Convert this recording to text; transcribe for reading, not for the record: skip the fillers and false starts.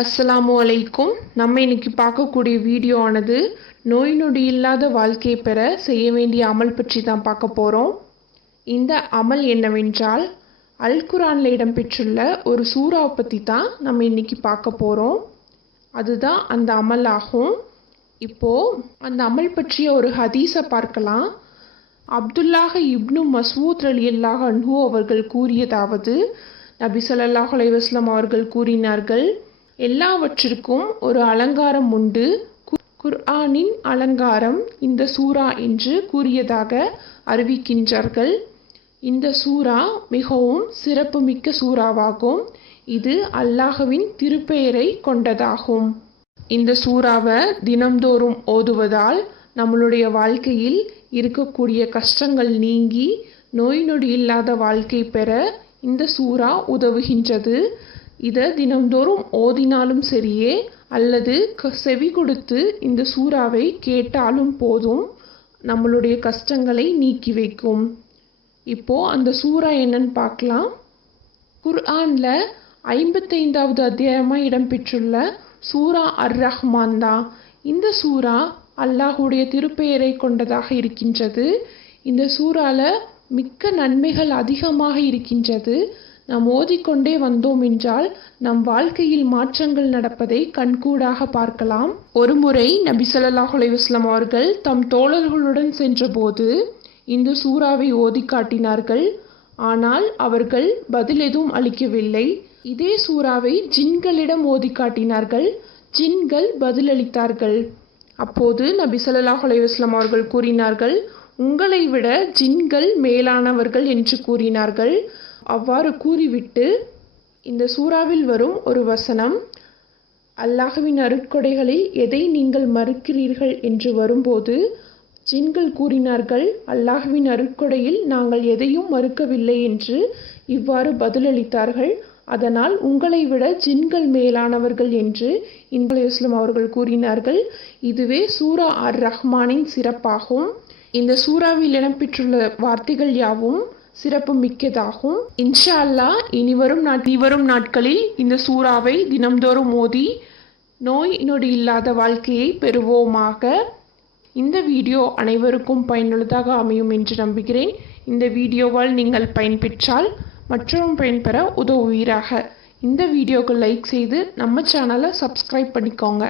அஸ்ஸலாமு அலைக்கும். நம்ம இன்னைக்கு பார்க்கக்கூடிய வீடியோ ஆனது நோய் நொடி இல்லாத வாழ்க்கை பெற செய்ய வேண்டிய அமல் பற்றி தான் பார்க்க போகிறோம். இந்த அமல் என்னவென்றால் அல் குர்ஆனில் இடம்பெற்றுள்ள ஒரு சூறாவை பற்றி தான் நம்ம இன்னைக்கு பார்க்க போகிறோம். அதுதான் அந்த அமல் ஆகும். இப்போது அந்த அமல் பற்றிய ஒரு ஹதீஸை பார்க்கலாம். அப்துல்லாஹ் இப்னு மஸ்ஊத் ரலியல்லாஹு அன்ஹு அவர்கள் கூறியதாவது, நபி ஸல்லல்லாஹு அலைஹி வஸல்லம் அவர்கள் கூறினார்கள், எல்லாவற்றிற்கும் ஒரு அலங்காரம் உண்டு. குர்ஆனின் அலங்காரம் இந்த சூரா என்று கூறியதாக அறிவிக்கின்றார்கள். இந்த சூரா மிகவும் சிறப்புமிக்க சூறாவாகும். இது அல்லாஹ்வின் திருப்பெயரை கொண்டதாகும். இந்த சூறாவை தினம்தோறும் ஓதுவதால் நம்மளுடைய வாழ்க்கையில் இருக்கக்கூடிய கஷ்டங்கள் நீங்கி நோய் நொடி இல்லாத வாழ்க்கை பெற இந்த சூறா உதவுகின்றது. இதை தினம்தோறும் ஓதினாலும் சரியே அல்லது செவி கொடுத்து இந்த சூறாவை கேட்டாலும் போதும், நம்மளுடைய கஷ்டங்களை நீக்கி வைக்கும். இப்போது அந்த சூறா என்னன்னு பார்க்கலாம். குர்ஆனில் 55வது அத்தியாயமாக இடம்பெற்றுள்ள சூரா அர்-ரஹ்மான் தான். இந்த சூறா அல்லாஹுடைய திருப்பெயரை கொண்டதாக இருக்கின்றது. இந்த சூறாவில் மிக்க நன்மைகள் அதிகமாக இருக்கின்றது. நாம் ஓதிக்கொண்டே வந்தோம் என்றால் நம் வாழ்க்கையில் மாற்றங்கள் நடப்பதை கண்கூடாக பார்க்கலாம். ஒரு முறை நபி ஸல்லல்லாஹு அலைஹி வஸல்லம் அவர்கள் தம் தோழர்களுடன் சென்றபோது இந்த சூறாவை ஓதி காட்டினார்கள். ஆனால் அவர்கள் பதில் எதுவும் அளிக்கவில்லை. இதே சூறாவை ஜின்களிடம் ஓதி காட்டினார்கள். ஜின்கள் பதிலளித்தார்கள். அப்போது நபி ஸல்லல்லாஹு அலைஹி வஸல்லம் அவர்கள் கூறினார்கள், உங்களை விட ஜின்கள் மேலானவர்கள் என்று கூறினார்கள். அவ்வாறு கூறிவிட்டு இந்த சூறாவில் வரும் ஒரு வசனம், அல்லாஹ்வின் அருட்கொடைகளில் எதை நீங்கள் மறுக்கிறீர்கள் என்று வரும்போது ஜின்கள் கூறினார்கள், அல்லாஹ்வின் அருட்கொடையில் நாங்கள் எதையும் மறுக்கவில்லை என்று இவ்வாறு பதிலளித்தார்கள். அதனால் உங்களை விட ஜின்கள் மேலானவர்கள் என்று இஸ்லாம் அவர்கள் கூறினார்கள். இதுவே சூரா அர்-ரஹ்மானின் சிறப்பாகும். இந்த சூறாவில் இடம்பெற்றுள்ள வார்த்தைகள் யாவும் சிறப்பு மிக்கதாகும். இன்ஷா அல்லாஹ் இனிவரும் நாட்களில் இந்த சூறாவை தினம்தோறும் ஓதி நோய் நொடி இல்லாத வாழ்க்கையை பெறுவோமாக. இந்த வீடியோ அனைவருக்கும் பயனுள்ளதாக அமையும் என்று நம்புகிறேன். இந்த வீடியோவால் நீங்கள் பயன்பெற்றால் மற்றவரும் பயன்பெற உதவுவீராக. இந்த வீடியோக்கு லைக் செய்து நம்ம சேனலை சப்ஸ்கிரைப் பண்ணிக்கோங்க.